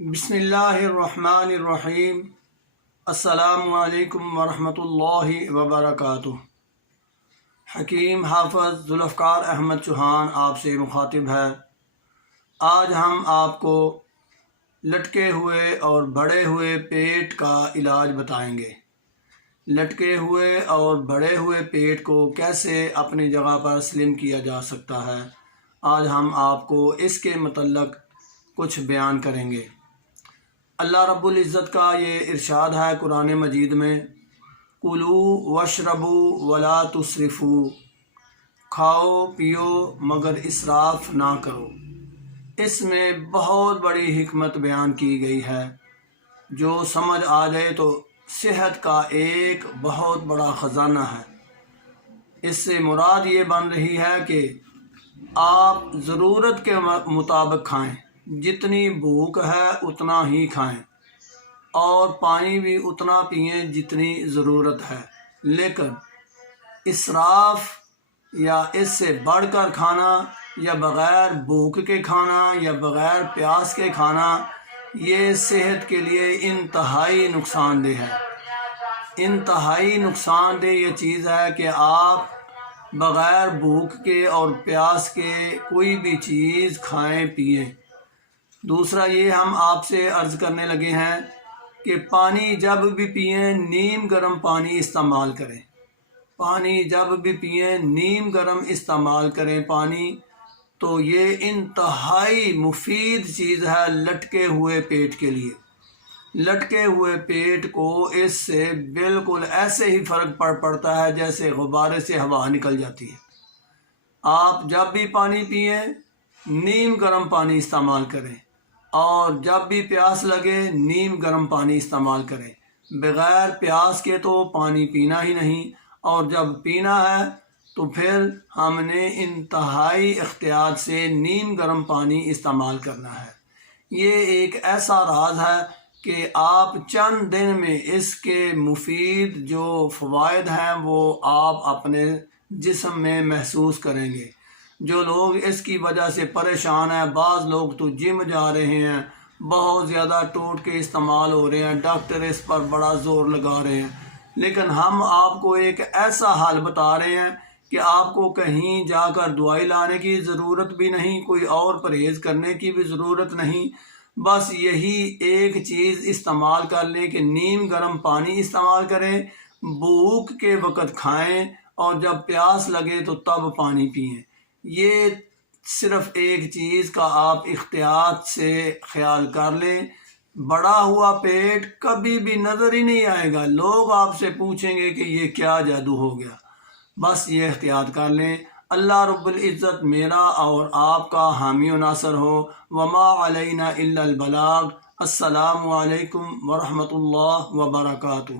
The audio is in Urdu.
بسم اللہ الرحمن الرحیم۔ السلام علیکم ورحمۃ اللہ وبرکاتہ۔ حکیم حافظ ذوالفقار احمد چوہان آپ سے مخاطب ہے۔ آج ہم آپ کو لٹکے ہوئے اور بڑھے ہوئے پیٹ کا علاج بتائیں گے۔ لٹکے ہوئے اور بڑھے ہوئے پیٹ کو کیسے اپنی جگہ پر سلم کیا جا سکتا ہے، آج ہم آپ کو اس کے متعلق کچھ بیان کریں گے۔ اللہ رب العزت کا یہ ارشاد ہے قرآن مجید میں، کُلُوا واشربوا ولا تسرفوا، کھاؤ پیو مگر اسراف نہ کرو۔ اس میں بہت بڑی حکمت بیان کی گئی ہے، جو سمجھ آ جائے تو صحت کا ایک بہت بڑا خزانہ ہے۔ اس سے مراد یہ بن رہی ہے کہ آپ ضرورت کے مطابق کھائیں، جتنی بھوک ہے اتنا ہی کھائیں، اور پانی بھی اتنا پئیں جتنی ضرورت ہے، لیکن اسراف یا اس سے بڑھ کر کھانا یا بغیر بھوک کے کھانا یا بغیر پیاس کے کھانا، یہ صحت کے لیے انتہائی نقصان دہ ہے۔ انتہائی نقصان دہ یہ چیز ہے کہ آپ بغیر بھوک کے اور پیاس کے کوئی بھی چیز کھائیں پئیں۔ دوسرا یہ ہم آپ سے عرض کرنے لگے ہیں کہ پانی جب بھی پئیں نیم گرم پانی استعمال کریں۔ پانی جب بھی پئیں نیم گرم استعمال کریں پانی، تو یہ انتہائی مفید چیز ہے لٹکے ہوئے پیٹ کے لیے۔ لٹکے ہوئے پیٹ کو اس سے بالکل ایسے ہی فرق پڑتا ہے جیسے غبارے سے ہوا نکل جاتی ہے۔ آپ جب بھی پانی پئیں نیم گرم پانی استعمال کریں، اور جب بھی پیاس لگے نیم گرم پانی استعمال کریں۔ بغیر پیاس کے تو پانی پینا ہی نہیں، اور جب پینا ہے تو پھر ہم نے انتہائی احتیاط سے نیم گرم پانی استعمال کرنا ہے۔ یہ ایک ایسا راز ہے کہ آپ چند دن میں اس کے مفید جو فوائد ہیں وہ آپ اپنے جسم میں محسوس کریں گے۔ جو لوگ اس کی وجہ سے پریشان ہیں، بعض لوگ تو جم جا رہے ہیں، بہت زیادہ ٹوٹ کے استعمال ہو رہے ہیں، ڈاکٹر اس پر بڑا زور لگا رہے ہیں، لیکن ہم آپ کو ایک ایسا حل بتا رہے ہیں کہ آپ کو کہیں جا کر دوائی لانے کی ضرورت بھی نہیں، کوئی اور پرہیز کرنے کی بھی ضرورت نہیں۔ بس یہی ایک چیز استعمال کر لیں کہ نیم گرم پانی استعمال کریں، بھوک کے وقت کھائیں، اور جب پیاس لگے تو تب پانی پئیں۔ یہ صرف ایک چیز کا آپ احتیاط سے خیال کر لیں، بڑا ہوا پیٹ کبھی بھی نظر ہی نہیں آئے گا۔ لوگ آپ سے پوچھیں گے کہ یہ کیا جادو ہو گیا۔ بس یہ احتیاط کر لیں۔ اللہ رب العزت میرا اور آپ کا حامی و ناصر ہو۔ وما علینا الا البلاغ۔ السلام علیکم ورحمۃ اللہ وبرکاتہ۔